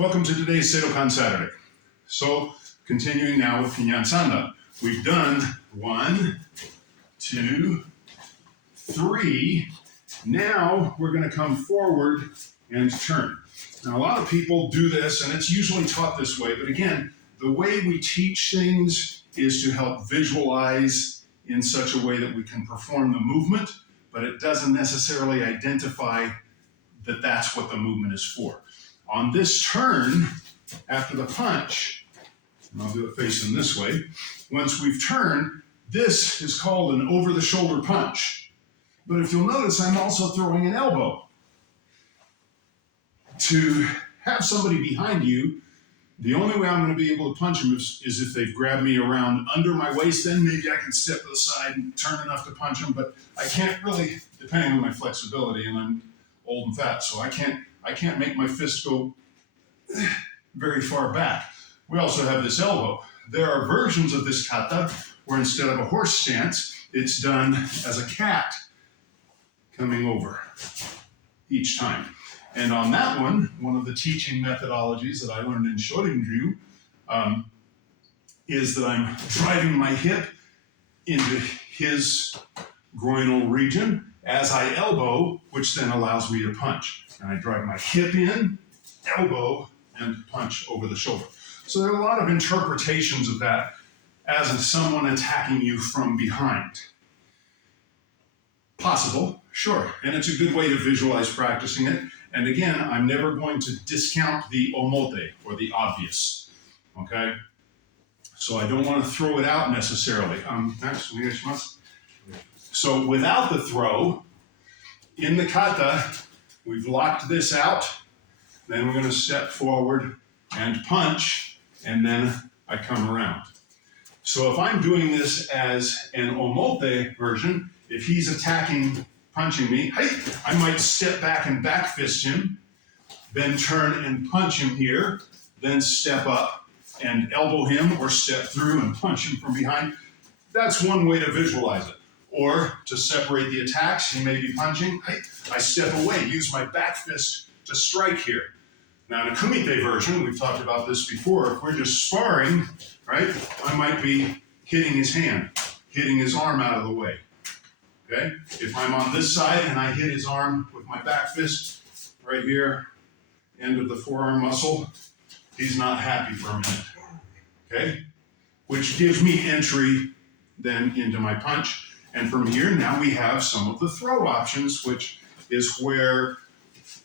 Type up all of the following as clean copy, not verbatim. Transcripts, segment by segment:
welcome to today's Seidokan Saturday. So, continuing now with Pinan Sandan. We've done 1, 2, 3. Now we're going to come forward and turn. Now a lot of people do this, and it's usually taught this way, but again, the way we teach things is to help visualize in such a way that we can perform the movement, but it doesn't necessarily identify that that's what the movement is for. On this turn, after the punch, and I'll do it facing this way, once we've turned, this is called an over-the-shoulder punch. But if you'll notice, I'm also throwing an elbow. To have somebody behind you, the only way I'm going to be able to punch them is if they've grabbed me around under my waist, then maybe I can step to the side and turn enough to punch them, but I can't really, depending on my flexibility, and I'm old and fat, so I can't make my fist go very far back. We also have this elbow. There are versions of this kata where instead of a horse stance, it's done as a cat coming over each time. And on that one of the teaching methodologies that I learned in Shorinju is that I'm driving my hip into his groinal region as I elbow, which then allows me to punch. And I drive my hip in, elbow, and punch over the shoulder. So there are a lot of interpretations of that as someone attacking you from behind. Possible, sure, and it's a good way to visualize practicing it. And again, I'm never going to discount the omote, or the obvious, okay? So I don't want to throw it out necessarily. Next, so without the throw, in the kata, we've locked this out, then we're going to step forward and punch, and then I come around. So if I'm doing this as an omote version, if he's attacking, punching me, I might step back and back fist him, then turn and punch him here, then step up and elbow him or step through and punch him from behind. That's one way to visualize it. Or to separate the attacks, he may be punching, I step away, use my back fist to strike here. Now in a kumite version, we've talked about this before, if we're just sparring, right, I might be hitting his hand, hitting his arm out of the way. Okay? If I'm on this side and I hit his arm with my back fist, right here, end of the forearm muscle, he's not happy for a minute. Okay? Which gives me entry then into my punch. And from here, now we have some of the throw options, which is where,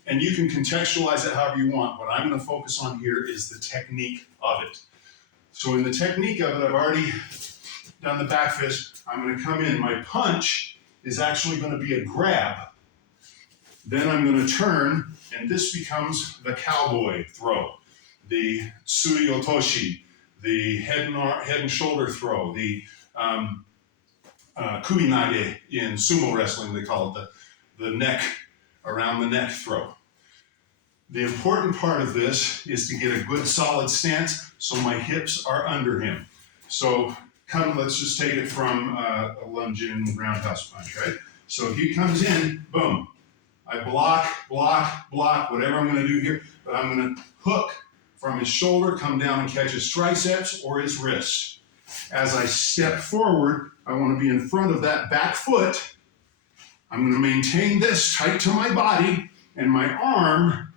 and you can contextualize it however you want. What I'm going to focus on here is the technique of it. So in the technique of it, I've already done the back fist. I'm going to come in. My punch is actually going to be a grab. Then I'm going to turn, and this becomes the cowboy throw, the suri otoshi, the head and shoulder throw, the kubinage in sumo wrestling, they call it the neck, around the neck throw. The important part of this is to get a good solid stance so my hips are under him. So let's just take it from a lunge in roundhouse punch, right? So he comes in, boom. I block, whatever I'm going to do here, but I'm going to hook from his shoulder, come down and catch his triceps or his wrist. As I step forward, I want to be in front of that back foot. I'm going to maintain this tight to my body, and my arm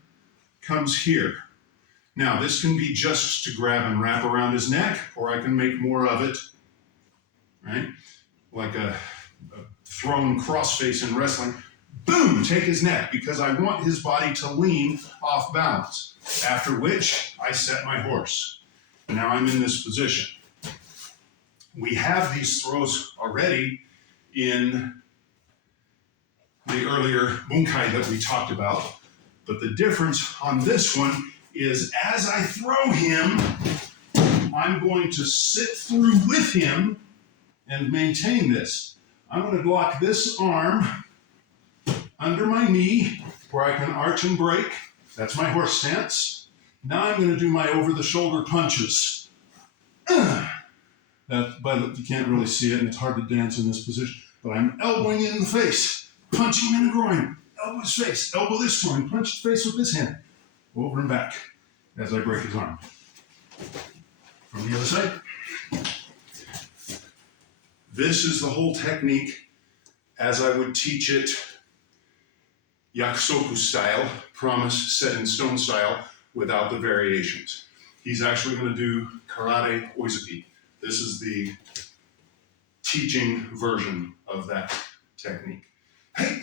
comes here. Now, this can be just to grab and wrap around his neck, or I can make more of it, right? Like a thrown crossface in wrestling. Boom, take his neck, because I want his body to lean off balance. After which, I set my horse. Now I'm in this position. We have these throws already in the earlier bunkai that we talked about, but the difference on this one is as I throw him, I'm going to sit through with him and maintain this. I'm going to lock this arm under my knee where I can arch and break. That's my horse stance. Now I'm going to do my over-the-shoulder punches. But you can't really see it, and it's hard to dance in this position. But I'm elbowing in the face, punching in the groin, elbow his face, elbow this groin, punch his face with this hand, over and back. as I break his arm. From the other side. This is the whole technique as I would teach it yakusoku style, promise set in stone style, without the variations. He's actually going to do karate oizuki. This is the teaching version of that technique. Hey,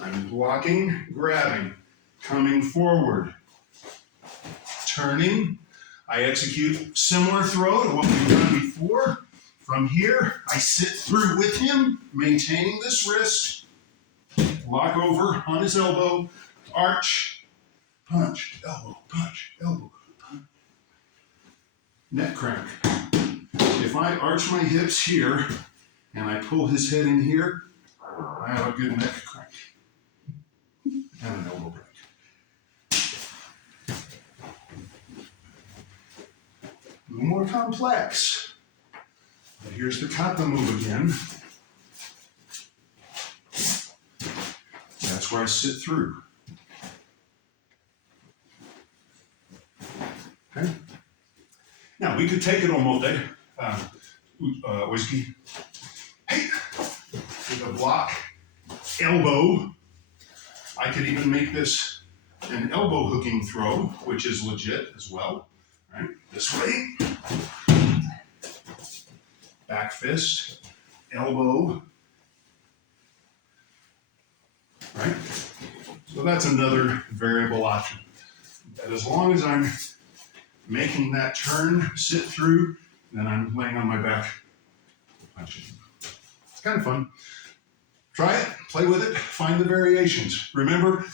I'm blocking, grabbing, coming forward, turning. I execute similar throw to what we've done before. From here, I sit through with him, maintaining this wrist, lock over on his elbow, arch, punch, elbow, punch. Neck crank. If I arch my hips here and I pull his head in here, I have a good neck crank and an elbow break. A little more complex. But here's the kata move again. That's where I sit through. Okay. Now we could take it omote, oizuki. Hey, with a block, elbow. I could even make this an elbow hooking throw, which is legit as well. Right, this way. Back fist, elbow. Right? So that's another variable option. But as long as I'm making that turn, sit through, then I'm laying on my back, punching. It's kind of fun. Try it, play with it, find the variations. Remember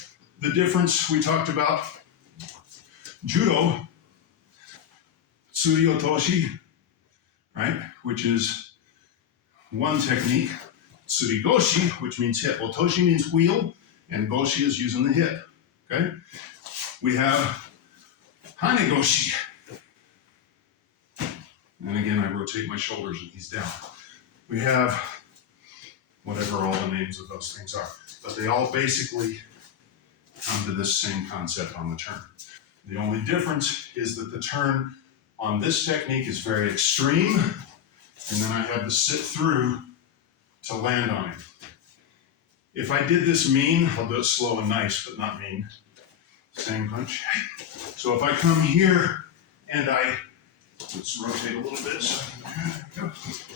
the difference we talked about? Judo, tsuri otoshi, right? Which is one technique. Tsuri goshi, which means hip. Otoshi means wheel, and goshi is using the hip. Okay? We have hane goshi. And again, I rotate my shoulders and he's down. We have whatever all the names of those things are. But they all basically come to this same concept on the turn. The only difference is that the turn on this technique is very extreme, and then I have to sit through to land on him. If I did this mean, I'll do it slow and nice, but not mean. Same punch. So if I come here and let's rotate a little bit. So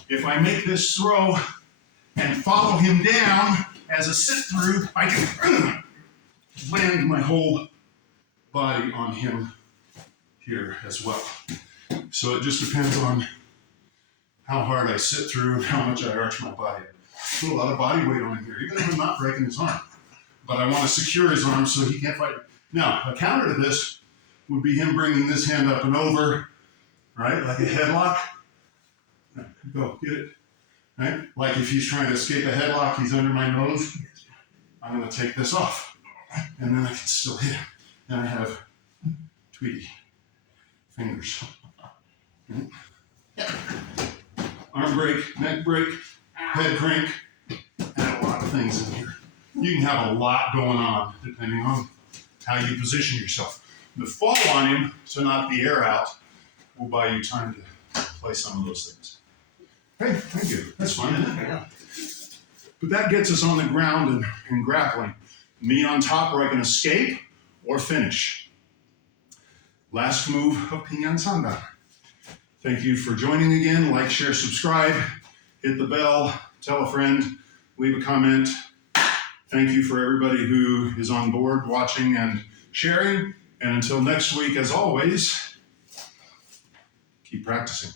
if I make this throw and follow him down as a sit through, I can land my whole body on him here as well. So it just depends on how hard I sit through and how much I arch my body. Put a lot of body weight on him here, even if I'm not breaking his arm. But I want to secure his arm so he can't fight. Now, a counter to this would be him bringing this hand up and over, right? Like a headlock. Go, get it. Right? Like if he's trying to escape a headlock, he's under my nose. I'm going to take this off. And then I can still hit him. And I have Tweety fingers. Right? Yeah. Arm break, neck break, head crank, and a lot of things in here. You can have a lot going on depending on how you position yourself. The fall on him to knock the air out will buy you time to play some of those things. Hey, thank you. That's fun, isn't it? Yeah. But that gets us on the ground and grappling. Me on top where I can escape or finish. Last move of Pinan Sandan. Thank you for joining again. Like, share, subscribe, hit the bell, tell a friend, leave a comment. Thank you for everybody who is on board watching and sharing. And until next week, as always, keep practicing.